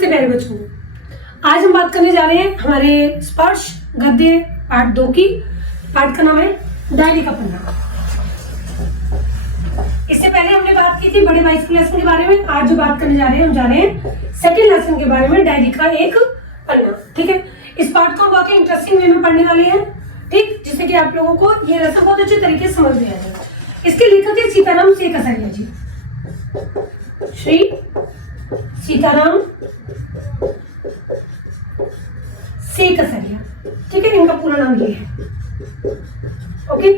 नमस्ते प्यारे बच्चों, आज हम बात करने जा रहे हैं हमारे स्पर्श गद्य पार्ट 2 की। पार्ट का नाम है डायरी का पन्ना। इससे पहले हमने बात की थी बड़े 22 लेसन के बारे में। आज जो बात करने जा रहे हैं, हम जा रहे हैं सेकंड लेसन के बारे में, डायरी का एक पन्ना। ठीक है, इस पार्ट को बहुत ही इंटरेस्टिंग वे में पढ़ने वाले हैं, ठीक, जिससे कि आप लोगों को ये लेसन बहुत अच्छे तरीके से समझ में आ जाएगा। इसके लेखक है सीताराम से कसरिया जी, श्री सीताराम से कसरिया। ठीक है, इनका पूरा नाम ये है। ओके,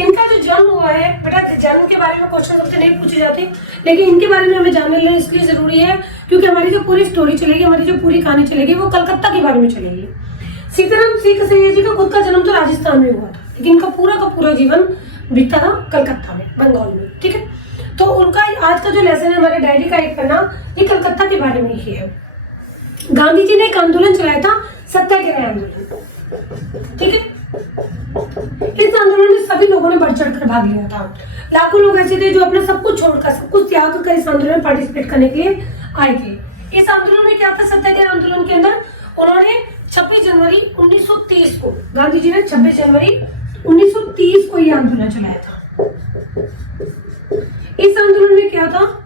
इनका जो जन्म हुआ है, बेटा जन्म के बारे में क्वेश्चन सबसे नहीं पूछे जाते, लेकिन इनके बारे में हमें जानने लेना इसलिए जरूरी है क्योंकि हमारी जो पूरी स्टोरी चलेगी, हमारी जो पूरी कहानी चलेगी, वो कलकत्ता के बारे में चलेगी। सीताराम से कसरिया जी का खुद का जन्म तो राजस्थान में हुआ था, लेकिन इनका पूरा का पूरा जीवन बीता था कलकत्ता में, बंगाल में। ठीक है, तो उनका आज का जो लेसन है हमारे डायरी का एक पन्ना, ये कलकत्ता के बारे में ही है। गांधी जी ने एक आंदोलन चलाया था, सत्याग्रह आंदोलन। ठीक है, इस आंदोलन में सभी लोगों ने बढ़ चढ़ कर भाग लिया था। लाखों लोग ऐसे थे जो अपना सब कुछ छोड़कर, सब कुछ त्याग कर इस आंदोलन में पार्टिसिपेट करने के लिए आए थे। इस आंदोलन में क्या था? सत्याग्रह आंदोलन के अंदर उन्होंने 26 जनवरी 1930 को, गांधी जी ने 26 जनवरी 1930 को ये आंदोलन चलाया था। इस आंदोलन में क्या था?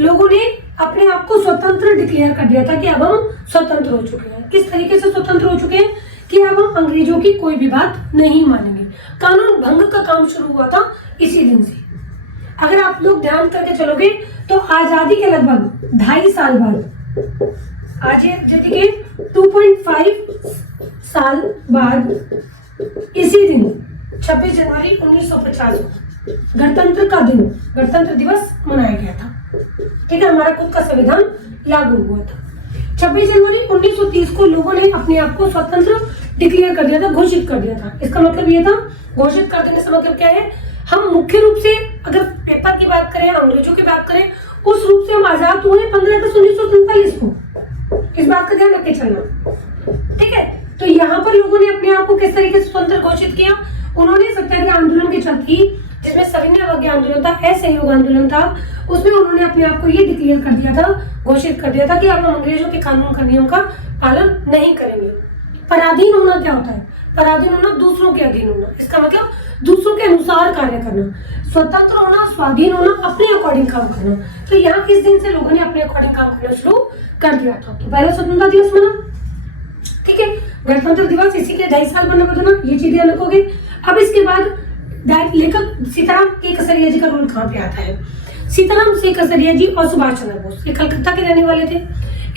लोगों ने अपने आप को स्वतंत्र डिक्लेयर कर दिया था कि अब हम स्वतंत्र हो चुके हैं। किस तरीके से स्वतंत्र हो चुके हैं कि अब हम अंग्रेजों की कोई भी बात नहीं मानेंगे। कानून भंग का काम शुरू हुआ था इसी दिन से। अगर आप लोग ध्यान करके चलोगे तो आजादी के लगभग 2.5 साल बाद, आजादी के 2.5 साल बाद इसी दिन 26 जनवरी 1950 गणतंत्र का दिन, गणतंत्र दिवस मनाया गया था। ठीक है, हमारा खुद का संविधान लागू हुआ था। 26 जनवरी 1930 को लोगों ने अपने आप को स्वतंत्र डिक्लेयर कर दिया था, घोषित कर दिया था। इसका मतलब ये था, घोषित कर देने से मतलब क्या है, हम मुख्य रूप से अगर पेपर की बात करें, अंग्रेजों की बात करें, उस रूप से हम आजाद हुए 15 अगस्त 1947 को। इस बात का ध्यान रख के चलना। ठीक है, तो यहाँ पर लोगों ने अपने आप को किस तरीके से स्वतंत्र घोषित किया? उन्होंने सत्याग्रह आंदोलन के चलती, जिसमें सविनय अवज्ञा आंदोलन था, असहयोग आंदोलन था, उसमें उन्होंने अपने आप को ये डिक्लेयर कर दिया था, घोषित कर दिया था कि अब हम अंग्रेजों के कानून का, नियम का पालन नहीं करेंगे। पराधीन होना क्या होता है? पराधीन होना दूसरों के अधीन होना, इसका मतलब दूसरों के अनुसार कार्य करना। स्वतंत्र होना, स्वाधीन होना, अपने अकॉर्डिंग काम करना। तो यहाँ इस दिन से लोगों ने अपने अकॉर्डिंग काम करना शुरू कर दिया था। तो पहला स्वतंत्रता दिवस मना, ठीक है, गणतंत्र दिवस, इसी के 2.5 साल बना ना, ये चीजें रखोगे। अब इसके बाद लेखक सीताराम के कसरिया जी का रोल कहाँ पे आता है? सीताराम से कसरिया जी और सुभाष चंद्र बोस, ये कलकत्ता के रहने वाले थे।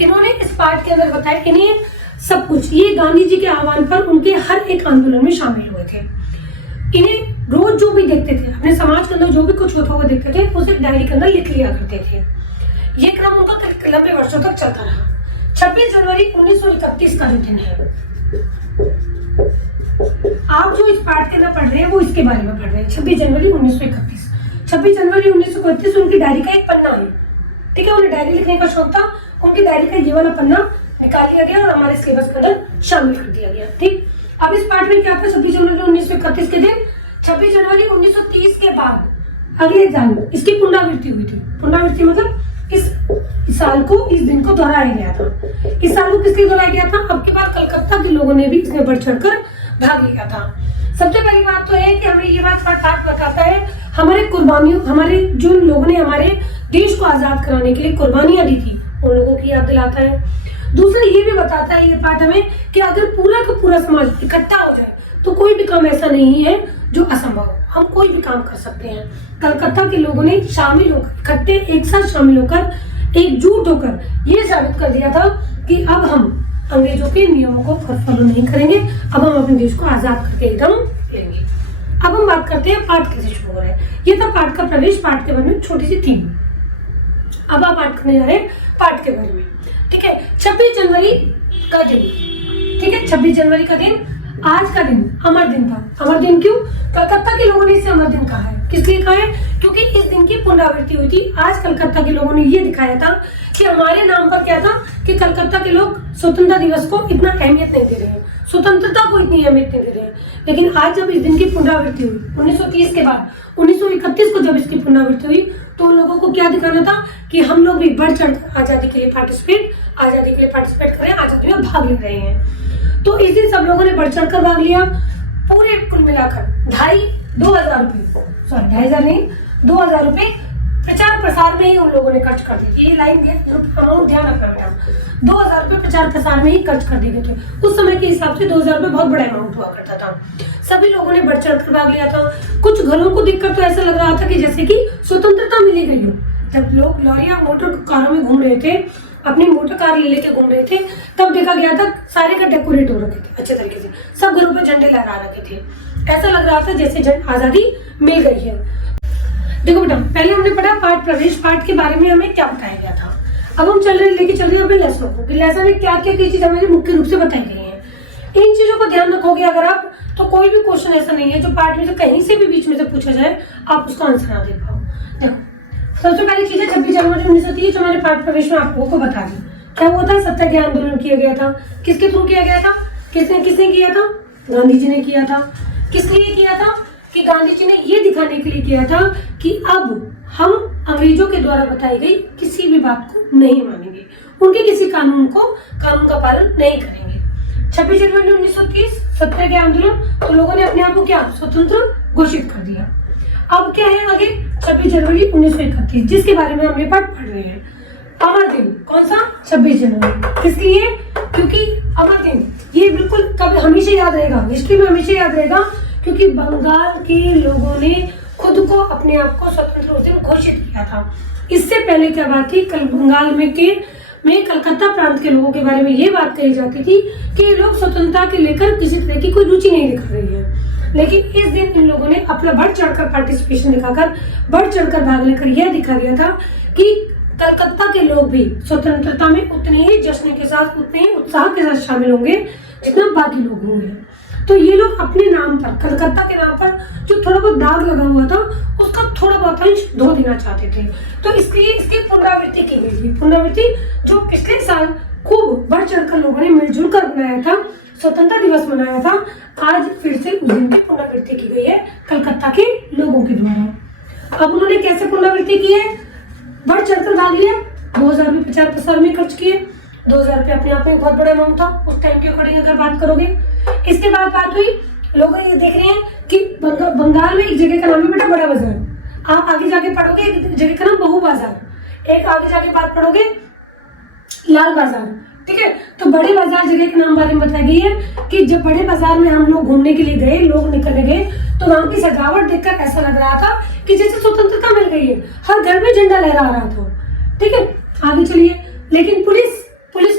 इन्होंने इस पार्ट के अंदर बताया, इन्हें सब कुछ, ये गांधी जी के आह्वान पर उनके हर एक आंदोलन में शामिल हुए थे। इन्हें रोज जो भी देखते थे, अपने समाज के अंदर जो भी कुछ होता हुआ देखते थे, उसे डायरी के अंदर लिख लिया करते थे। ये क्रम उनका लंबे वर्षों तक चलता रहा। 26 जनवरी 1931 का जो दिन है, आप जो इस पार्ट के अंदर पढ़ रहे हैं वो इसके बारे में पढ़ रहे हैं। 26 जनवरी 1931, 26 जनवरी 1931 उनकी डायरी का एक पन्ना है। ठीक है, उन्हें डायरी लिखने का शौक था, उनकी डायरी का ये वाला पन्ना निकाल लिया गया और हमारे सिलेबस के अंदर शामिल कर दिया गया। ठीक, अब इस पार्ट में क्या था? 26 जनवरी 1931 के दिन, 26 जनवरी 1930 के बाद अगले दिन इसकी पुनरावृत्ति हुई थी। पुनरावृत्ति मतलब इस साल को, इस दिन को दोहराया गया था। इस साल को किसके दोहराया गया था? अब की बार कलकत्ता के लोगों ने भी इसमें बढ़ चढ़कर भाग लिया था। सबसे पहली बात तो है कि हमें ये बात पाठ बताता है, हमारे कुर्बानियों, हमारे जो लोगों ने हमारे देश को आजाद कराने के लिए कुर्बानियां दी थी, उन लोगों की याद दिलाता है। दूसरा ये भी बताता है ये पाठ हमें कि अगर पूरा का पूरा समाज इकट्ठा हो जाए तो कोई भी काम ऐसा नहीं है जो असंभव हो, हम कोई भी काम कर सकते हैं। कलकत्ता के लोगों ने शामिल होकर, इकट्ठे एक साथ शामिल होकर, एकजुट होकर ये साबित कर दिया था कि अब हम अंग्रेजों के नियमों को फॉलो नहीं करेंगे, अब हम अपने देश को आजाद करके एकदम लेंगे। अब हम बात करते हैं पाठ कैसे शुरू हो रहा है। ये था पाठ का प्रवेश, पाठ के बारे में छोटी सी थीम। अब आप पाठ करने जा रहे हैं पाठ के बारे में। ठीक है, 26 जनवरी का दिन, ठीक है, 26 जनवरी का दिन, आज का दिन अमर दिन था। अमर दिन क्यों? कलकत्ता के लोगों ने इसे अमर दिन कहा है। किस लिए कहा है? क्योंकि इस दिन की पुनरावृत्ति हुई थी। आज कलकत्ता के लोगों ने ये दिखाया था कि हमारे नाम पर क्या था कि कलकत्ता के लोग स्वतंत्रता दिवस को इतना अहमियत नहीं दे रहे हैं, स्वतंत्रता को इतनी अहमियत नहीं दे रहे हैं। लेकिन आज जब इस दिन की पुनरावृत्ति हुई 1930 के बाद 1931 को जब इसकी पुनरावृत्ति हुई, तो उन लोगों को क्या दिखाना था कि हम लोग भी बढ़ चढ़ आजादी के लिए पार्टिसिपेट कर रहे हैं, आजादी में भाग ले रहे हैं। तो इस दिन सब लोगों ने बढ़ चढ़ कर भाग लिया। पूरे कुल मिलाकर 2,500 रुपये, सॉरी 2,500 नहीं, 2,000 रुपये प्रचार प्रसार में ही उन लोगों ने खर्च कर दी थी। ये लाइन अमाउंट ध्यान रखना बेटा, 2,000 रुपये प्रचार प्रसार में ही खर्च कर दिए थे। उस समय के हिसाब से 2,000 रुपये बहुत बड़ा अमाउंट हुआ करता था। सभी लोगों ने बढ़ चढ़ कर भाग लिया था। कुछ घरों को देखकर तो ऐसा लग रहा था कि जैसे कि स्वतंत्रता मिली गई हो। जब लोग लॉरी या मोटर कारों में घूम रहे थे, अपनी मोटर कार ले लेके घूम रहे थे, तब देखा गया था सारे का डेकोरेट हो रखे थे अच्छे तरीके से, सब घरों पर झंडे लहरा रखे थे। ऐसा लग रहा था जैसे आजादी मिल गई है। देखो बेटा, पहले हमने पढ़ा पाठ प्रवेश पाठ के बारे में हमें क्या बताया गया था। अब हम लेके चल रहे हैं अपने लेसनों को। लेसन में क्या क्या चीजें हमें मुख्य रूप से बताई गई हैं। इन चीजों को ध्यान रखोगे अगर आप, तो कोई भी क्वेश्चन ऐसा नहीं है जो पाठ में से कहीं से भी बीच में से पूछा जाए आप उसका आंसर ना दे पाओ। देखो, सबसे पहली चीज है 26 जनवरी 1930 जो मैंने पाठ प्रवेश में आप लोगों को बता दी। क्या हुआ था? सत्याग्रह आंदोलन किया गया था। किसके थ्रू किया गया था? किसने किया था? गांधी जी ने किया था। किस लिए किया था? कि गांधी जी ने ये दिखाने के लिए किया था कि अब हम अंग्रेजों के द्वारा बताई गई किसी भी बात को नहीं मानेंगे, उनके किसी कानून का पालन नहीं करेंगे। 26 जनवरी 1930 सत्याग्रह आंदोलन, तो लोगों ने अपने आप को क्या स्वतंत्र घोषित कर दिया। अब क्या है आगे? 26 जनवरी 1931 जिसके बारे में हम ये पाठ पढ़ रहे हैं। अमर दिन कौन सा? 26 जनवरी। किस लिए? क्योंकि अमर दिन ये बिल्कुल कभी हमेशा याद रहेगा, हिस्ट्री में हमेशा याद रहेगा, क्योंकि बंगाल के लोगों ने खुद को अपने आप को स्वतंत्र उस दिन घोषित किया था। इससे पहले क्या बात थी? बंगाल में कलकत्ता प्रांत के लोगों के बारे में ये बात कही जाती थी कि ये लोग स्वतंत्रता के लेकर किसी तरह की कोई रुचि नहीं दिखा रही है। लेकिन इस दिन इन लोगों ने अपना बढ़ चढ़कर पार्टिसिपेशन दिखाकर, बढ़ चढ़कर भाग लेकर यह दिखा दिया था कि कलकत्ता के लोग भी स्वतंत्रता में उतने ही जश्न के साथ, उतने ही उत्साह के साथ शामिल होंगे जितना बाकी लोग होंगे। तो ये लोग अपने नाम पर, कलकत्ता के नाम पर जो थोड़ा बहुत दाग लगा हुआ था उसका थोड़ा बहुत अंश धो देना चाहते थे। तो इसलिए इसकी पुनरावृत्ति की गई थी। पुनरावृत्ति जो पिछले साल खूब बढ़ चढ़कर लोगों ने मिलजुल कर बनाया था, स्वतंत्रता दिवस मनाया था, आज फिर से उस दिन की पुनरावृत्ति की गई है कलकत्ता के लोगों के द्वारा। अब उन्होंने कैसे पुनरावृत्ति की है? बढ़ चढ़कर भाग लिया, 2,000 रुपये प्रचार प्रसार में खर्च किए। 2,000 रुपये अपने आप में बहुत बड़ा अमाउंट था उस टाइम के अकॉर्डिंग अगर बात करोगे। इसके बाद बात हुई, लोग ये देख रहे हैं कि बंगाल में एक जगह का नाम है बेटा बड़ा बाजार। आप आगे जाके पढ़ोगे एक जगह का नाम बहु बाजार, एक आगे जाके बात पढ़ोगे लाल बाजार। ठीक है, तो बड़े बाजार जगह के नाम बारे में बताई गई है कि जब बड़े बाजार में हम लोग घूमने के लिए गए, लोग निकल गए, तो वहां की सजावट देखकर ऐसा लग रहा था कि जैसे स्वतंत्रता मिल गई है, हर घर में झंडा लहरा रहा था। ठीक है, आगे चलिए। लेकिन पुलिस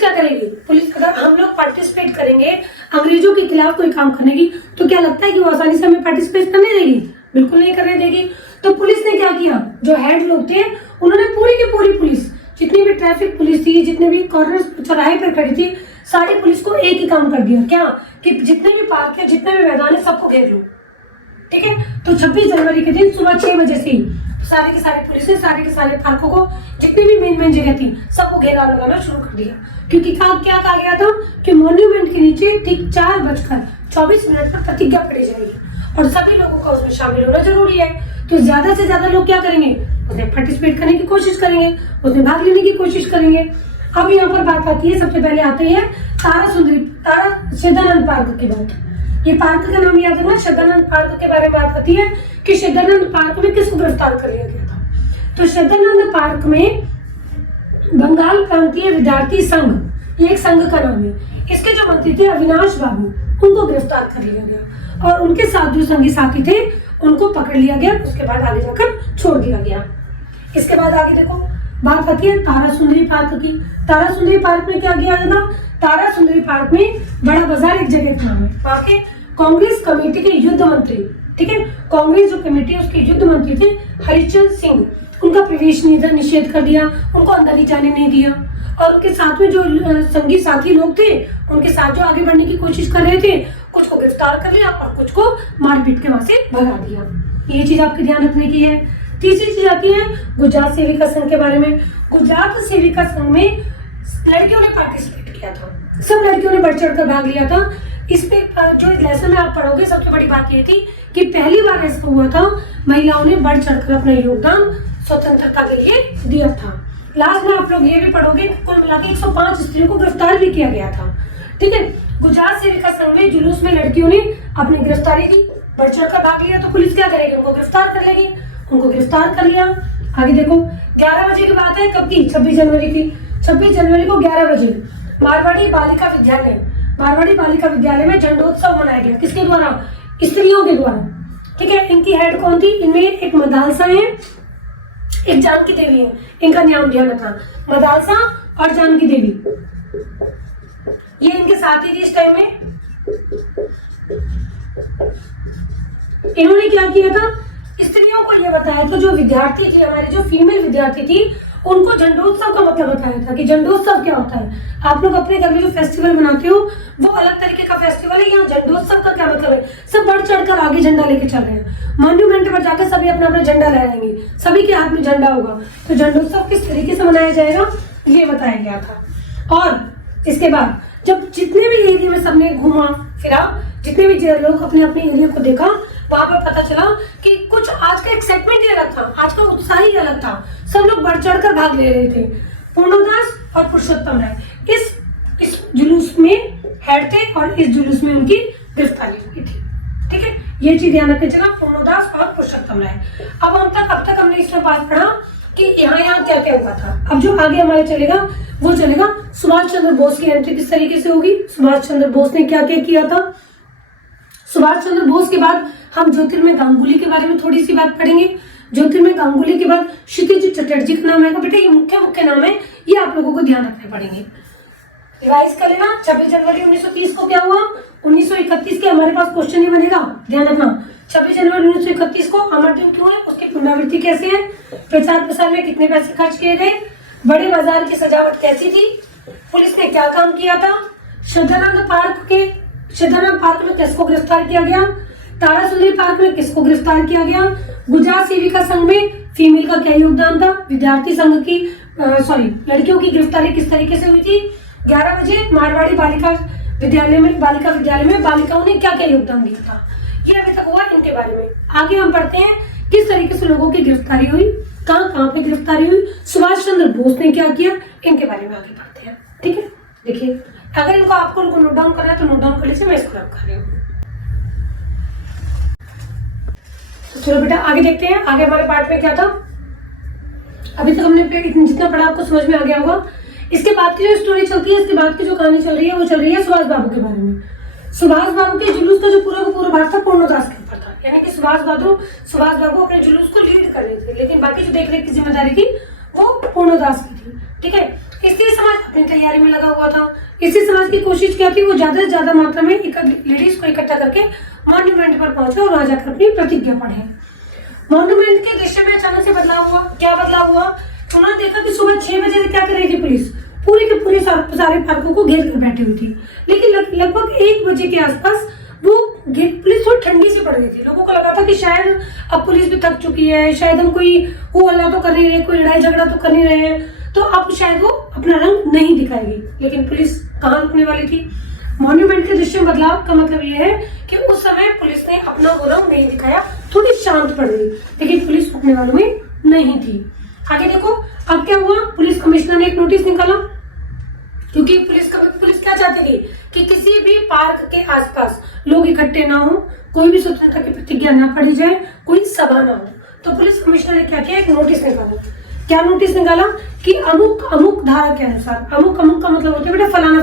क्या करेगी? पुलिस अगर हम लोग पार्टिसिपेट करेंगे अंग्रेजों के खिलाफ कोई काम करने की, तो क्या लगता है कि वो आसानी से हमें पार्टिसिपेट करने देगी? बिल्कुल नहीं करने देगी। तो पुलिस ने क्या किया? जो हेड लोग थे उन्होंने पूरी की पूरी पुलिस, जितनी भी ट्रैफिक पुलिस थी, जितने भी कॉर्नर चौराहे पर खड़ी थी, सारी पुलिस को एक ही काम कर दिया। क्या? कि जितने भी पार्क है, जितने भी मैदान है, सबको घेर लो। ठीक है, तो 26 जनवरी के दिन सुबह 6 बजे से सारे के सारे पुलिस ने सारे के सारे पार्कों को, जितनी भी मेन जगह थी, सबको घेरा लगाना शुरू कर दिया। क्योंकि क्या कहा गया था कि मॉन्यूमेंट के नीचे ठीक 4:24 पर प्रतिज्ञा पड़ी जाएगी और सभी लोगों का उसमें शामिल होना जरूरी है। तो ज्यादा से ज्यादा लोग क्या करेंगे? उसमें पार्टिसिपेट करने की कोशिश करेंगे, उसमें भाग लेने की कोशिश करेंगे। अब यहाँ पर बात आती है, सबसे पहले आते हैं तारा सिद्धानंद पार्क की बात। ये पार्क का नाम याद रखना, सिद्धानंद पार्क के बारे में बात आती है कि सिद्धानंद पार्क में किसको गिरफ्तार कर लिया गया था। तो सिद्धानंद पार्क में बंगाल प्रांतीय विद्यार्थी संघ, ये एक संघ का नाम है, इसके जो मंत्री थे अविनाश बाबू, उनको गिरफ्तार कर लिया गया और उनके साथ जो संगी साथी थे उनको पकड़ लिया गया। उसके बाद आगे जाकर छोड़ दिया गया। इसके बाद आगे देखो बात आती है तारा सुंदरी पार्क की। तारा सुंदरी पार्क में क्या किया गया था? तारा सुंदरी पार्क में बड़ा बाजार एक जगह का नाम है। वहाँ के कांग्रेस कमेटी के युद्ध मंत्री, ठीक है, कांग्रेस जो कमेटी है उसके युद्ध मंत्री थे हरिचंद सिंह, उनका प्रवेश निषेध कर दिया, उनको अंदर ही जाने नहीं दिया। और उनके साथ में जो संगी साथी लोग थे, उनके साथ जो आगे बढ़ने की कोशिश कर रहे थे, कुछ को गिरफ्तार कर लिया और कुछ को मारपीट के वहां से भगा दिया। ये चीज आपके ध्यान रखने की है। तीसरी चीज आती है गुजरात सेविका संघ के बारे में। गुजरात सेविका संघ में लड़कियों ने पार्टिसिपेट किया था, सब लड़कियों ने बढ़ चढ़ कर भाग लिया था। इस पे जो लेसन में आप पढ़ोगे सबसे बड़ी बात ये थी कि पहली बार ऐसा हुआ था महिलाओं ने बढ़ चढ़कर अपना योगदान स्वतंत्रता के लिए दिया था। लास्ट में आप लोग ये भी पढ़ोगे कुल मिलाकर 105 स्त्रियों को गिरफ्तार भी किया गया था। ठीक है, गुजरात सेविका संघ में जुलूस में लड़कियों ने अपनी गिरफ्तारी की, बढ़ चढ़कर भाग लिया, तो पुलिस क्या करेगी, उनको गिरफ्तार कर लेगी। उनको गिरफ्तार कर लिया। आगे देखो 11 बजे की बात है, कब की, 26 जनवरी की। 26 जनवरी को 11 बजे मारवाड़ी बालिका विद्यालय में झंडोत्सव मनाया गया। किसके द्वारा, स्त्रियों के द्वारा। ठीक है, इनकी हेड कौन थी, इनमें एक मदालसा है, एक जानकी देवी है, इनका नाम ध्यान रखना, मदालसा और जानकी देवी, ये इनके साथी थी इस टाइम में। इन्होंने क्या किया था, स्त्रियों को ये बताया था, जो विद्यार्थी थी हमारी, जो फीमेल विद्यार्थी थी, उनको झंडोत्सव का मतलब बताया था कि झंडोत्सव क्या होता है। आप लोग अपने घर में जो फेस्टिवल मनाते हो वो अलग तरीके का फेस्टिवल है, यहाँ झंडोत्सव का क्या मतलब है, सब बढ़ चढ़कर आगे झंडा लेके चल रहे हैं। मॉन्यूमेंट पर जाकर सभी अपना अपना झंडा लहराएंगे, सभी के हाथ में झंडा होगा। तो झंडोत्सव किस तरीके से मनाया जाएगा ये बताया गया था। और इसके बाद जब जितने भी एरिया में सबने घूमा फिरा, जितने भी लोग अपने अपने एरिया को देखा, वहां पर पता चला कि कुछ आज का एक्साइटमेंट ही अलग था, आज का उत्साह ही अलग था। सब लोग बढ़ चढ़कर भाग ले रहे थे। पूर्णदास और पुरुषोत्तम राय इस जुलूस में हेड थे और इस जुलूस में उनकी गिरफ्तारी हुई थी। ठीक है, ये चीज ध्यान रखना चला, पूर्णदास और पुरुषोत्तम राय। अब तक हमने इसमें बात पढ़ा कि यहाँ क्या क्या हुआ था। अब जो आगे हमारे चलेगा वो चलेगा सुभाष चंद्र बोस की एंट्री किस तरीके से होगी, सुभाष चंद्र बोस ने क्या क्या किया था। सुभाष चंद्र बोस के बाद हम ज्योतिर्मय गांगुली के बारे में थोड़ी सी बात पढ़ेंगे। ज्योतिर्मय गांगुली के बाद क्षितिज चटर्जी का नाम आएगा। बेटा ये मुख्य नाम है, ये आप लोगों को ध्यान रखने पड़ेंगे, रिवाइज कर लेना। 26 जनवरी 1930 को क्या हुआ, 1931 के हमारे पास क्वेश्चन ही बनेगा, ध्यान रखना। 26 जनवरी 1931 को अमर दिन क्यों है, उसकी पुनरावृत्ति कैसे है, प्रचार प्रसार में कितने पैसे खर्च किए गए, बड़े बाजार की सजावट कैसी थी, पुलिस ने क्या काम किया था, श्रद्धानंद पार्क में किसको गिरफ्तार किया गया, तारासुंदरी पार्क में किसको गिरफ्तार किया गया, गुजरात सेविका संघ में फीमेल का क्या योगदान था, विद्यार्थी संघ की लड़कियों की गिरफ्तारी किस तरीके से हुई थी, 11 बजे मारवाड़ी बालिका विद्यालय में बालिकाओं ने क्या क्या योगदान दिया था, ये अभी तक हुआ इनके बारे में। आगे हम पढ़ते हैं किस तरीके से लोगों की गिरफ्तारी हुई, कहाँ पे गिरफ्तारी हुई, सुभाष चंद्र बोस ने क्या किया, इनके बारे में आगे पढ़ते हैं। ठीक है, देखिए अगर इनको आपको नोट डाउन करना है तो नोट डाउन कर लीजिए, मैं इसको रब कर रही हूँ। चलो बेटा आगे देखते हैं, आगे हमारे पार्ट में क्या था। अभी तक हमने जितना पढ़ा आपको समझ में आ गया होगा। इसके बाद की जो स्टोरी चलती है, इसके बाद की जो कहानी चल रही है वो चल रही है सुभाष बाबू के बारे में। सुभाष बाबू के जुलूस का जो पूरा भार था पूर्णदास के ऊपर था, यानी कि सुभाष बाबू अपने जुलूस को लीड कर रहे थे, लेकिन बाकी जो देख रेख की जिम्मेदारी थी वो पूर्णदास की थी। ठीक है, स्त्री समाज अपनी तैयारी में लगा हुआ था। स्त्री समाज की कोशिश क्या थी, वो ज्यादा से ज्यादा मात्रा में लेडीज को इकट्ठा करके मॉन्यूमेंट पर पहुंचे और वहां जाकर अपनी प्रतिज्ञा पढ़े। मॉन्यूमेंट के दृश्य में अचानक से बदलाव हुआ। क्या बदलाव हुआ, उन्होंने देखा कि सुबह 6 बजे से क्या कर रही थी पुलिस, पूरे के पूरे सारे पार्कों को घेर कर बैठी हुई थी, लेकिन लगभग 1 बजे के आसपास वो पुलिस थोड़ी ठंडी से पड़ गई थी। लोगों को लगा था कि शायद अब पुलिस भी थक चुकी है, शायद हम कोई वो हल्ला तो कर नहीं रहे, कोई लड़ाई झगड़ा तो कर नहीं रहे हैं, तो अब शायद वो अपना रंग नहीं दिखाएगी। लेकिन पुलिस कहाँ रुकने वाली थी। मॉन्यूमेंट के दृश्य में बदलाव का मतलब ये है कि उस समय पुलिस ने अपना वो रंग नहीं दिखाया, थोड़ी शांत पड़ गई, लेकिन पुलिस रुकने वालों में नहीं थी। आगे देखो अब क्या हुआ, पुलिस कमिश्नर ने एक नोटिस निकाला, क्योंकि पुलिस क्या चाहती थी कि किसी भी पार्क के आसपास लोग इकट्ठे ना हो, कोई भी स्वतंत्रता की प्रतिज्ञा ना पढ़ी जाए, कोई सभा ना हो। तो पुलिस कमिश्नर ने क्या किया, एक नोटिस निकाला। क्या नोटिस निकाला कि अमुक धारा के अनुसार, अमुक का मतलब होता है बेटा फलाना,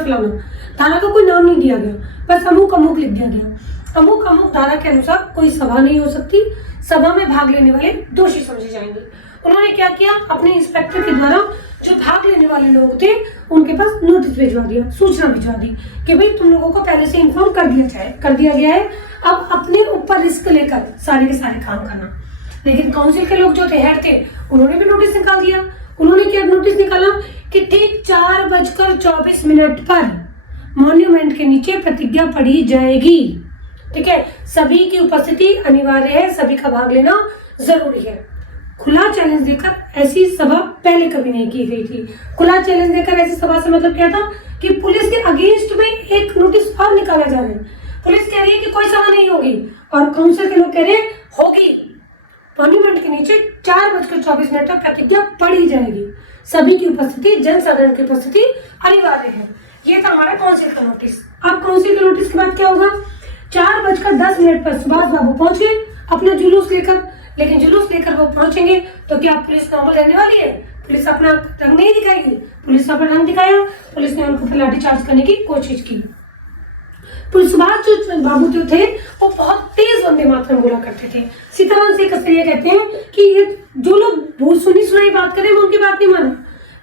धारा का कोई नाम नहीं दिया गया, बस अमुक लिख दिया गया। अमुक धारा के अनुसार कोई सभा नहीं हो सकती, सभा में भाग लेने वाले दोषी समझे जाएंगे। उन्होंने क्या किया, अपने इंस्पेक्टर के द्वारा जो भाग लेने वाले लोग थे उनके पास नोटिस भिजवा दिया, सूचना भिजवा दी कि भाई तुम लोगों को पहले से इन्फॉर्म कर दिया गया है, अब अपने ऊपर रिस्क लेकर सारे के सारे काम करना। लेकिन काउंसिल के लोग जो थे, हेड थे, उन्होंने भी नोटिस निकाल दिया। उन्होंने क्या नोटिस निकाला कि ठीक 4:24 पर मॉन्यूमेंट के नीचे प्रतिज्ञा पढ़ी जाएगी। ठीक है, सभी की उपस्थिति अनिवार्य है, सभी का भाग लेना जरूरी है। खुला चैलेंज देकर ऐसी सभा पहले कभी नहीं की गई थी। खुला चैलेंज देकर ऐसी सभा से मतलब क्या था कि पुलिस के अगेंस्ट में एक नोटिस और निकाला जा रहा है। पुलिस कह रही है कि कोई सभा नहीं होगी और काउंसिल के लोग कह रहे हैं होगी। मॉन्यूमेंट के नीचे 4:24 तक प्रतिज्ञा पढ़ी जाएगी। सभी की उपस्थिति, जनसाधारण की उपस्थिति अनिवार्य है। ये था हमारा काउंसिल का नोटिस। अब काउंसिल के नोटिस के बाद क्या होगा, 4:10 पर सुभाष बाबू पहुंचे अपना जुलूस लेकर। लेकिन जुलूस लेकर वो पहुंचेंगे तो क्या पुलिस नॉर्मल रहने वाली है? पुलिस अपना रंग नहीं दिखाएगी। पुलिस अपना रंग दिखाया, पुलिस ने उनको फिर लाठीचार्ज करने की कोशिश की। पुलिस सुभाष बाबू जो थे वो बहुत तेज वंदे मातरम बोला करते थे। सीताराम से कसरिया कहते हैं कि ये जो लोग बहुत सुनी सुनाई बात करें मैं उनकी बात नहीं माना,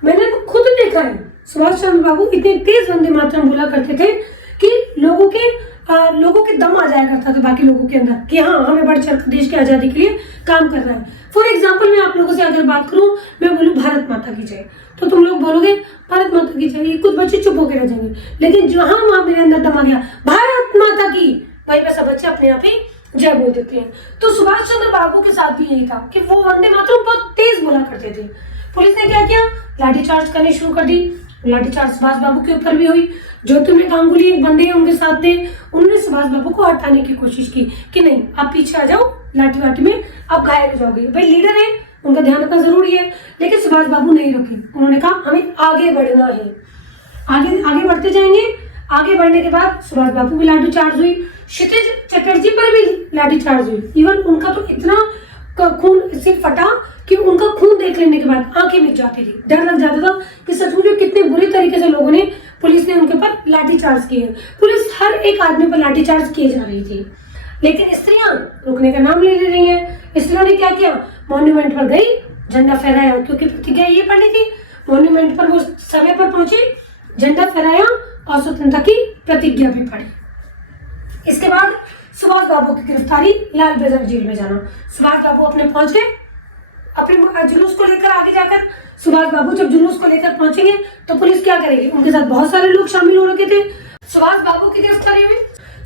मैंने तो खुद देखा है। सुभाष चंद्र बाबू इतने तेज वंदे मातरम बोला करते थे कि लोगों के दम आ जाया करता था बाकी लोगों के अंदर कि हाँ हमें बढ़ चढ़ देश की आजादी के लिए काम कर रहा है। फॉर एग्जाम्पल मैं आप लोगों से अगर बात करूं, मैं बोलूं भारत माता की जय, तो तुम लोग बोलोगे भारत माता की जय, कुछ बच्चे चुप होकर रह जाएंगे। लेकिन जहां वहां मेरे अंदर दम आ गया भारत माता की, वही वैसा बच्चे अपने आप ही जय बोल देते हैं। तो सुभाष चंद्र बाबू के साथ भी यही था कि वो वंदे मातरम बहुत तेज बोला करते थे। पुलिस ने क्या किया, लाठीचार्ज करनी शुरू कर दी। लाठीचार्ज सुभाष बाबू के ऊपर भी हुई। ज्योतिर्मय गांगुली एक बंदे उनके साथ थे, उन्होंने सुभाष बाबू को हटाने की कोशिश की कि नहीं आप पीछे आ जाओ, लाठी वाठी में आप घायल हो जाओगे। भाई लीडर है, उनका ध्यान रखना जरूरी है। लेकिन सुभाष बाबू नहीं रुके, उन्होंने कहा हमें आगे बढ़ना है, आगे बढ़ते जाएंगे। आगे बढ़ने के बाद सुभाष बाबू की लाठीचार्ज हुई, क्षितिज चटर्जी पर भी लाठीचार्ज हुई। इवन उनका तो इतना खून सिर फटा कि उनका खून देख लेने के बाद आंखें मिच जाती थी, डर लग जाता था कि सचमुच में कितने बुरे तरीके से लोगों ने, पुलिस ने उनके ऊपर लाठीचार्ज किए। पुलिस हर एक आदमी पर लाठीचार्ज किए जा रही थी। लेकिन स्त्रियां रुकने का नाम ले रही हैं। स्त्रियों ने क्या किया, मॉन्यूमेंट पर गई, झंडा फहराया, क्योंकि प्रतिज्ञा ये पढ़नी थी। मॉन्यूमेंट पर वो समय पर पहुंचे, झंडा फहराया और स्वतंत्रता की प्रतिज्ञा भी पढ़ी। इसके बाद सुभाष बाबू की गिरफ्तारी, लाल बाजार जेल में जाना। सुभाष बाबू अपने पहुंच गए अपने जुलूस को लेकर। आगे जाकर सुभाष बाबू जब जुलूस को लेकर पहुंचेंगे तो पुलिस क्या करेगी, उनके साथ बहुत सारे लोग शामिल हो रखे थे। सुभाष बाबू की गिरफ्तारी हुई,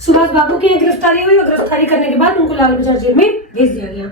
सुभाष बाबू की गिरफ्तारी हुई और गिरफ्तारी करने के बाद उनको लाल बाजार जेल में भेज दिया गया।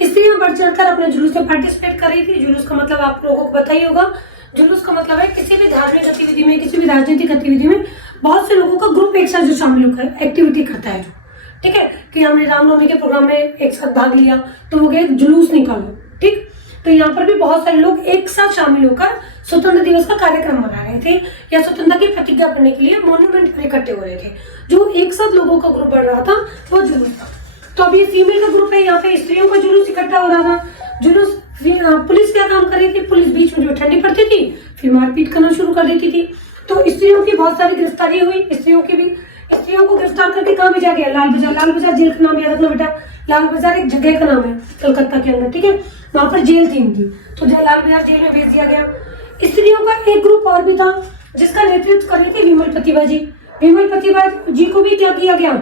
स्त्रियां बढ़ चढ़कर अपने जुलूस में पार्टिसिपेट कर रही थी। जुलूस का मतलब आप लोगों को पता ही होगा, जुलूस का मतलब है किसी भी धार्मिक गतिविधि में, किसी भी राजनीतिक गतिविधि में बहुत से लोगों का ग्रुप एक साथ जो शामिल होकर एक्टिविटी करता है। ठीक है, कि हमने रामनवमी के प्रोग्राम में एक साथ भाग लिया तो वो गए जुलूस निकालो। ठीक, तो यहाँ पर भी बहुत सारे लोग एक साथ शामिल होकर स्वतंत्र दिवस का कार्यक्रम बना रहे थे या स्वतंत्रता की प्रतिज्ञा करने के लिए मॉन्यूमेंट पर इकट्ठे हो रहे थे। जो एक साथ लोगों का ग्रुप बढ़ रहा था वो जुलूस था। तो अब ये फीमेल का ग्रुप है, यहाँ पे स्त्रियों का जुलूस इकट्ठा हो रहा था। जुलूस, पुलिस क्या काम कर रही थी, पुलिस बीच में जो ठंडी पड़ती थी फिर मारपीट करना शुरू कर देती थी। तो स्त्रियों की बहुत सारी गिरफ्तारी हुई। स्त्रियों को गिरफ्तार करके कहाँ भेजा गया, लाल बाजार जेल का नाम याद रखना बेटा। लाल बाजार एक जगह का नाम है कलकत्ता के अंदर। ठीक है, वहां पर जेल थी उनकी, तो लाल बाजार जेल में भेज दिया गया। स्त्रियों का एक ग्रुप और भी था जिसका नेतृत्व कर रही थी विमल प्रतिभा जी। विमल प्रतिभा जी को भी क्या किया गया,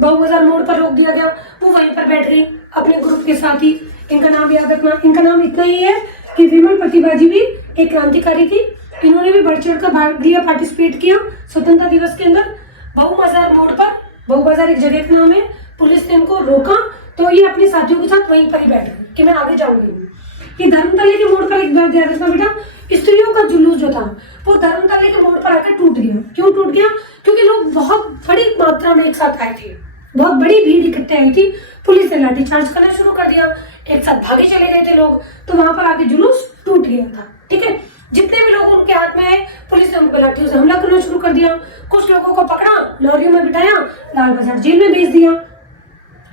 बहु बाजार मोड़ पर रोक दिया गया। वो वहीं पर बैठ गई अपने ग्रुप के साथ ही। इनका नाम याद रखना, इनका नाम इतना ही है कि विमल प्रतिभा जी भी एक क्रांतिकारी थी। इन्होंने भी बढ़ चढ़ कर भाग लिया, पार्टिसिपेट किया स्वतंत्रता दिवस के अंदर। बहु बाजार मोड़ पर, बहु बाजार एक जगह का नाम है, पुलिस ने इनको रोका तो ये अपने साथियों के साथ वहीं पर ही बैठ गई कि मैं आगे जाऊंगी। ये धर्मतले के मोड़ पर एक बार ध्यान रखना बेटा, स्त्रियों का जुलूस जो था वो धर्मतले के मोड़ पर आकर टूट गया। क्यों टूट गया, क्योंकि लोग बहुत बड़ी मात्रा में एक साथ आए थे, बहुत बड़ी भीड़ इकट्ठे आई थी। पुलिस ने लाठीचार्ज करना शुरू कर दिया, एक साथ भागे चले गए थे लोग, तो वहां पर आके जुलूस टूट गया था। ठीक है, जितने भी लोग उनके हाथ में है पुलिस ने उनको लाठियों से हमला करना शुरू कर दिया। कुछ लोगों को पकड़ा, लॉरियों में बिठाया, लाल बाजार जेल में भेज दिया।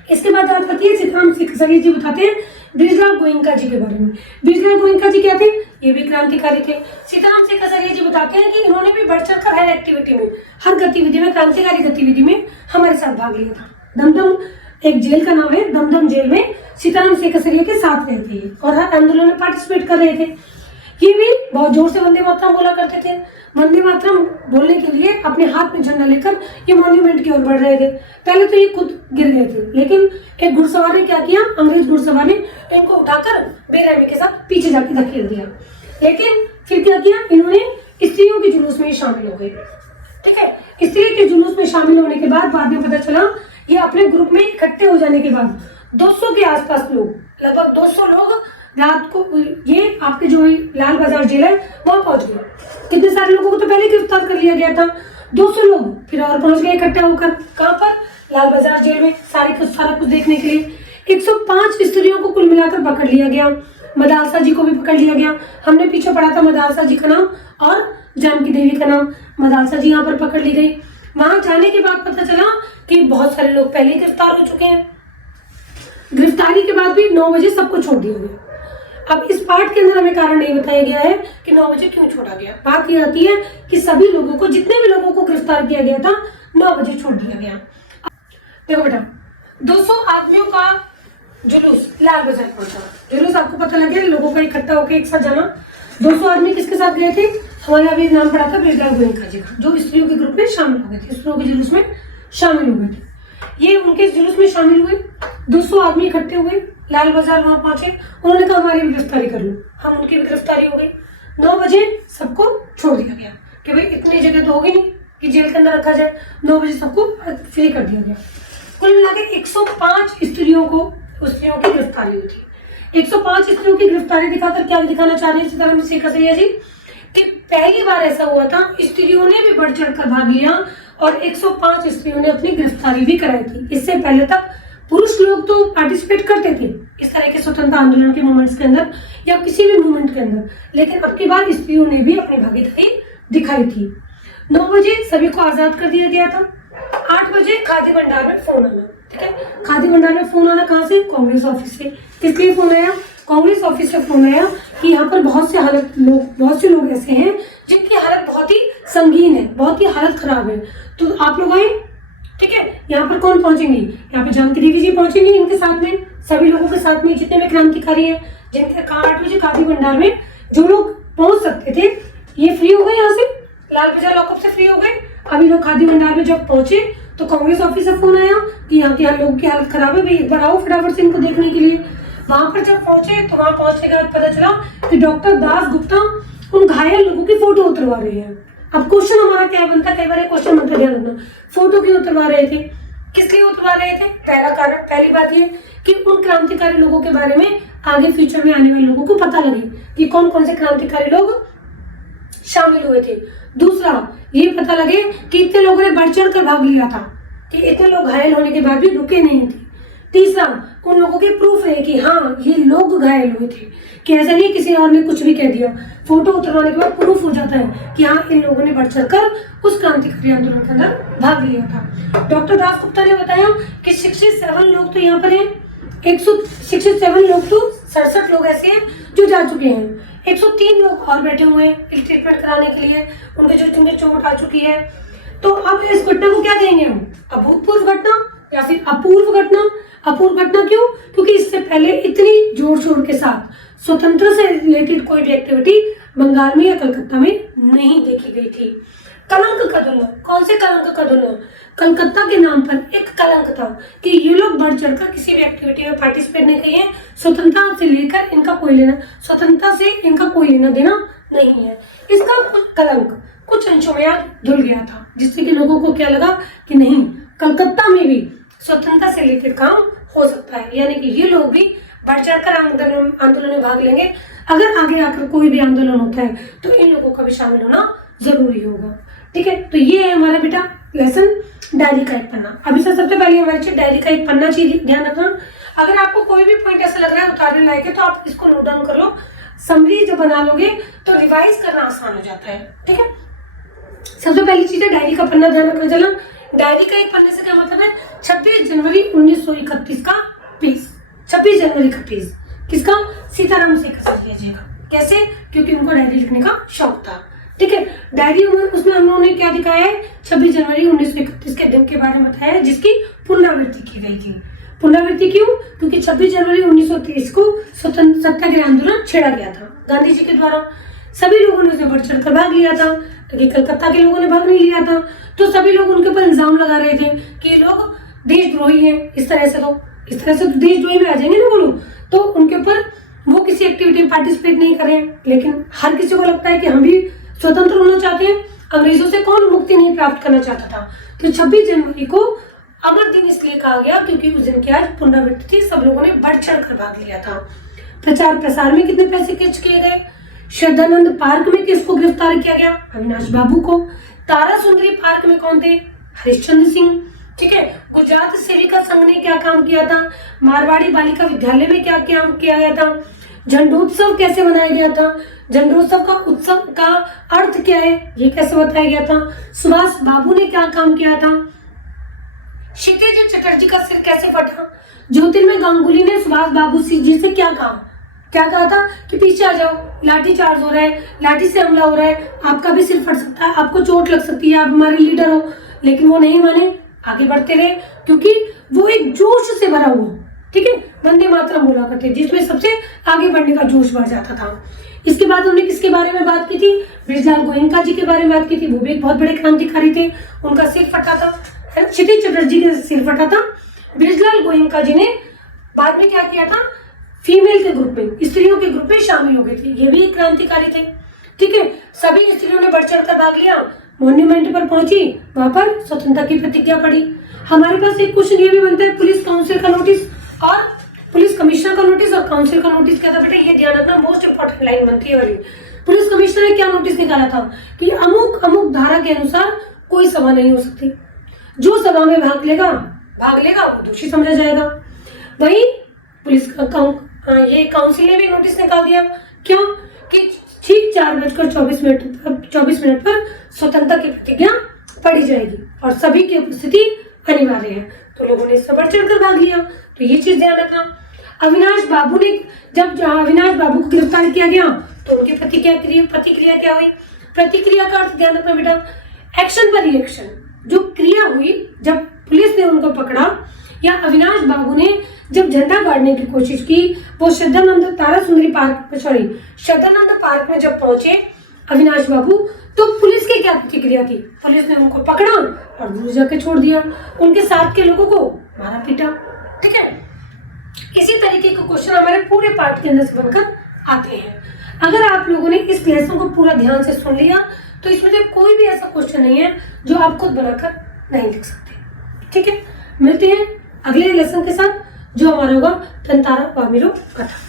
इसके बाद बात करती है सीताराम कसरिया जी बताते हैं बृजलाल गोयनका जी के बारे में। बृजलाल गोयनका जी क्या थे, ये भी क्रांतिकारी थे। सीताराम कसरिया जी बताते हैं कि इन्होंने भी बढ़ चढ़ कर हर एक्टिविटी में, हर गतिविधि में, क्रांतिकारी गतिविधि में हमारे साथ भाग लिया था। दमदम एक जेल का नाम है, दमदम जेल में सीताराम कसरिया के साथ रहते हैं और हर आंदोलन में पार्टिसिपेट कर रहे थे। ये भी बहुत जोर से वंदे मातरम बोला करते थे। वंदे मातरम बोलने के लिए अपने हाथ में झंडा लेकर ये मॉन्यूमेंट की ओर बढ़ रहे थे। पहले तो ये खुद गिर गए थे, लेकिन एक घुड़सवार ने क्या किया, अंग्रेज घुड़सवार ने इनको उठाकर बेरहमी के साथ पीछे जाके धकेल दिया। लेकिन फिर क्या किया, इन्होंने स्त्रियों के जुलूस में शामिल हो गए। ठीक है, स्त्री के जुलूस में शामिल होने के बाद में पता चला ये अपने ग्रुप में इकट्ठे हो जाने के बाद 200 के आसपास लोग, लगभग 200 लोग रात को ये आपके जो लाल बाजार जेल है वहां पहुंच गए। कितने सारे लोगों को तो पहले गिरफ्तार कर लिया गया था, 200 लोग फिर और पहुंच गए इकट्ठा होकर। कहां पर? लाल बाजार जेल में, सारा कुछ देखने के लिए। 105 स्त्रियों को कुल मिलाकर पकड़ लिया गया। मदालसा जी को भी पकड़ लिया गया। हमने पीछे पढ़ा था मदालसा जी का नाम और जानकी देवी का नाम। मदालसा जी यहाँ पर पकड़ ली गई। वहां जाने के बाद पता चला कि बहुत सारे लोग पहले ही गिरफ्तार हो चुके हैं। गिरफ्तारी के बाद भी 9 बजे सबको छोड़ दिया गया। अब इस पार्ट के अंदर हमें कारण नहीं बताया गया है कि 9 बजे क्यों छोड़ा गया। बात ये आती है कि सभी लोगों को, जितने भी लोगों को गिरफ्तार किया गया था, 9 बजे छोड़ दिया गया। देखो बेटा, 200 आदमियों का जुलूस लाल बाजार पहुंचा। जुलूस आपको पता लग गया, लोगों का इकट्ठा होकर एक साथ जाना। 200 आदमी किसके साथ गए थे? हमारे अभी नाम पड़ा था बेगला गोयनका जी का, जो स्त्रियों के ग्रुप में शामिल हो गए थे, स्त्रियों के जुलूस में शामिल हो गए थे। ये उनके जुलूस में शामिल हुए। 200 आदमी इकट्ठे हुए, लाल बाजार वहां पहुंचे। उन्होंने कहा हमारी भी गिरफ्तारी कर लो। हम उनकी भी गिरफ्तारी हो गई। 9 बजे सबको छोड़ दिया गया कि भाई इतनी जगह तो होगी नहीं कि जेल के अंदर रखा जाए। 9 बजे सबको फ्री कर दिया गया। कुल मिलाकर 105 स्त्रियों की गिरफ्तारी हुई थी। 105 स्त्रियों की गिरफ्तारी दिखाकर क्या दिखाना चाह रहे हैं सीताराम शेखर सैया जी कि पहली बार ऐसा हुआ था, स्त्रियों ने भी बढ़ चढ़ कर भाग लिया और 105 स्त्रियों ने अपनी गिरफ्तारी भी कराई थी। इससे पहले तक पुरुष लोग तो पार्टिसिपेट करते थे इस तरह के स्वतंत्रता आंदोलन के मूवमेंट्स के अंदर या किसी भी मूवमेंट के अंदर, लेकिन अब की बार स्त्रियों ने भी अपनी भागीदारी दिखाई थी। 9 बजे सभी को आजाद कर दिया गया था। 8 बजे खादी भंडार में फोन आना। ठीक है, खादी भंडार में फोन आना कहाँ से? कांग्रेस ऑफिस से। किस लिए फोन आया? कांग्रेस ऑफिस से फोन आया कि यहाँ पर बहुत से लोग ऐसे हैं जिनकी हालत बहुत ही संगीन है, बहुत ही हालत खराब है, तो आप लोग आए। ठीक है, यहाँ पर कौन पहुंचेंगे? यहाँ पे जानकी देवी जी पहुंचेंगे इनके साथ में, सभी लोगों के साथ में जितने भी क्रांतिकारी हैं, जिनके 8 बजे खादी भंडार में जो लोग पहुंच सकते थे ये फ्री हो गए, यहाँ से लाल बाजार लॉकअप से फ्री हो गए। अभी लोग खादी भंडार में जब पहुंचे तो कांग्रेस ऑफिस से फोन आया कि यहाँ के लोगों की हालत खराब है, भाई एक बार आओ फटाफट से इनको देखने के लिए। वहां पर जब पहुंचे तो वहां पहुंचने के बाद पता चला कि डॉक्टर दास गुप्ता उन घायल लोगों की फोटो उतरवा रहे हैं। अब क्वेश्चन हमारा क्या बनता, कई बार क्वेश्चन बनता, ध्यान रखना, फोटो क्यों उतरवा रहे थे, किस लिए उतरवा रहे थे? पहली बात ये कि उन क्रांतिकारी लोगों के बारे में आगे फ्यूचर में आने वाले लोगों को पता लगे कि कौन कौन से क्रांतिकारी लोग शामिल हुए थे। दूसरा ये पता लगे कि इतने लोगों ने बढ़ चढ़ कर भाग लिया था, कि इतने लोग घायल होने के बाद भी रुके नहीं थे। तीसरा, उन लोगों के प्रूफ है कि हाँ ये लोग घायल हुए थे, कि ऐसा नहीं किसी और ने कुछ भी कह दिया। फोटो उतरवाने के बाद प्रूफ हो जाता है कि हाँ इन लोगों ने बढ़ चढ़ कर उस क्रांतिकारी आंदोलन के अंदर भाग लिया था। डॉक्टर दास गुप्ता ने बताया कि 67 लोग तो यहाँ पर हैं, 167 लोग तो 67 लोग ऐसे हैं जो जा चुके हैं। 103 लोग और बैठे हुए हैं ट्रीटमेंट कराने के लिए, उनके चोट आ चुकी है। तो अब इस घटना को क्या कहेंगे हम? अभूतपूर्व घटना या फिर अपूर्व घटना? अपूर्व घटना क्यों? क्योंकि इससे पहले इतनी जोर शोर के साथ स्वतंत्रता से रिलेटेड कोई भी एक्टिविटी बंगाल में या कलकत्ता में नहीं देखी गई थी। कलंक का दुल्हन, कौन से कलंक का दुल्हन? कलकत्ता के नाम पर एक कलंक था कि ये लोग बढ़ चढ़कर किसी भी एक्टिविटी में पार्टिसिपेट नहीं किए हैं, स्वतंत्रता से इनका कोई लेना देना नहीं है। इसका कलंक कुछ अंशों में आज धुल गया था, जिससे कि लोगों को क्या लगा कि नहीं, कलकत्ता में भी स्वतंत्रता से रिलेटेड काम हो सकता है, यानी कि ये लोग भी बढ़ चढ़कर आंदोलन में भाग लेंगे। अगर आगे आकर कोई भी आंदोलन होता है तो इन लोगों का भी शामिल होना जरूरी होगा। ठीक है, तो ये है हमारा बेटा लेसन डायरी का एक पन्ना। अभी से सबसे पहले हमारे डायरी का एक पन्ना चाहिए, ध्यान रखना। अगर आपको कोई भी पॉइंट ऐसा लग रहा है उतारने लायक है तो आप इसको नोट डाउन कर लो। समरी जब बना लोगे तो रिवाइज करना आसान हो जाता है। ठीक है, सबसे पहली चीज है डायरी का पन्ना, ध्यान रखना। चलो, डायरी का एक पन्ने से क्या मतलब है? 26 जनवरी 1931 का पेज। 26 जनवरी का पेज किसका? सीताराम शेखर सैया जी का। कैसे? क्योंकि उनको डायरी लिखने का शौक था। ठीक है, डायरी उसमें हम लोगों ने क्या दिखाया है? 26 जनवरी 1931 के दिन के बारे में बताया है, जिसकी पुनरावृत्ति की गई थी। पुनरावृत्ति क्यों? क्योंकि 26 जनवरी 1930 को स्वतंत्र सत्याग्रह आंदोलन छेड़ा गया था गांधी जी के द्वारा। सभी लोगों ने उसे बढ़ चढ़ कर भाग लिया था, क्योंकि कलकत्ता के लोगों ने भाग नहीं लिया था। तो सभी लोग उनके ऊपर इल्जाम लगा रहे थे कि ये लोग देशद्रोही हैं। इस तरह से तो देशद्रोही में आ जाएंगे ना वो लोग, तो उनके ऊपर वो किसी एक्टिविटी में पार्टिसिपेट नहीं करें। लेकिन हर किसी को लगता है कि हम भी स्वतंत्र होना चाहते हैं, अंग्रेजों से कौन मुक्ति नहीं प्राप्त करना चाहता था। तो 26 जनवरी को अमर दिन इसलिए कहा गया क्योंकि उस दिन की आज पुनरावृत्ति थी, सब लोगों ने बढ़ चढ़ कर भाग लिया था। प्रचार प्रसार में कितने पैसे खर्च किए गए? श्रद्धानंद पार्क में किसको गिरफ्तार किया गया? अविनाश बाबू को। तारा सुंदरी पार्क में कौन थे? हरिश्चंद्र सिंह। ठीक है। गुजरात सेविका संघ ने क्या काम किया था? मारवाड़ी बालिका विद्यालय में क्या काम किया गया था? झंडोत्सव कैसे मनाया गया था? झंडोत्सव का उत्सव का अर्थ क्या है, ये कैसे बताया गया था? सुभाष बाबू ने क्या काम किया था? क्षितिज चटर्जी का सिर कैसे फटा? ज्योतिर्मय गांगुली ने सुभाष बाबू जी से क्या कहा था कि पीछे आ जाओ, लाठी चार्ज हो रहा है, लाठी से हमला हो रहा है, आपका भी सिर फट सकता है, आपको चोट लग सकती है, आप हमारे लीडर हो। लेकिन वो नहीं माने, आगे बढ़ते रहे, क्योंकि वो एक जोश से भरा हुआ, ठीक है, वंदे मातरम बोला करते, जिसमें सबसे आगे बढ़ने का जोश बढ़ जाता था। इसके बाद हमने किसके बारे में बात की थी? बृजलाल गोयनका जी के बारे में बात की थी। वो भी एक बहुत बड़े क्रांतिकारी थे, उनका सिर फटा था, क्षितिज चटर्जी का सिर फटा था। बृजलाल गोयनका जी ने बाद में क्या किया था? फीमेल के ग्रुप में, स्त्रियों के ग्रुप में शामिल हो गए थे, ये भी एक क्रांतिकारी थे। ठीक है। सभी स्त्रियों ने बढ़ चढ़ कर भाग लिया, मॉन्यूमेंट पर पहुंची, वहां पर स्वतंत्रता की प्रतिज्ञा पढ़ी। हमारे पास एक क्वेश्चन ये भी बनता है, पुलिस काउंसिल का नोटिस और पुलिस कमिश्नर का नोटिस और काउंसिल का नोटिस क्या था बेटा? ये ध्यान रखना, मोस्ट इंपोर्टेंट लाइन बनती है वाली। पुलिस कमिश्नर ने क्या नोटिस निकाला था कि अमुक अमुक धारा के अनुसार कोई सभा नहीं हो सकती, जो सभा में भाग लेगा वो दोषी समझा जाएगा। वही पुलिस ये काउंसिल ने भी नोटिस निकाल दिया, क्यों? कि ठीक 4:24 पर स्वतंत्रता की प्रतिज्ञा पढ़ी जाएगी और सभी की उपस्थिति अनिवार्य है। तो लोगों ने इससे बढ़ चढ़कर भाग लिया, तो ये चीज ध्यान रखना। अविनाश बाबू को गिरफ्तार किया गया तो उनकी प्रतिक्रिया क्या हुई? प्रतिक्रिया का अर्थ ध्यान रखना बेटा, एक्शन पर रिएक्शन। जो क्रिया हुई जब पुलिस ने उनको पकड़ा या अविनाश बाबू ने जब झंडा गाड़ने की कोशिश की, वो श्रद्धानंद पार्क में जब पहुंचे अविनाश बाबू, तो पुलिस की क्या प्रतिक्रिया थी? पुलिस ने उनको पकड़ा और दूर जाके छोड़ दिया, उनके साथ के लोगों को मारा पीटा। ठीक है। इसी तरीके के क्वेश्चन हमारे पूरे पार्ट के अंदर से बनकर आते हैं। अगर आप लोगों ने इस लेसन को पूरा ध्यान से सुन लिया तो इसमें से कोई भी ऐसा क्वेश्चन नहीं है जो आप खुद बनाकर नहीं लिख सकते। ठीक है। मिलते हैं अगले लेसन के साथ, जो हमारा होगा तंतारा वामिरो कथा।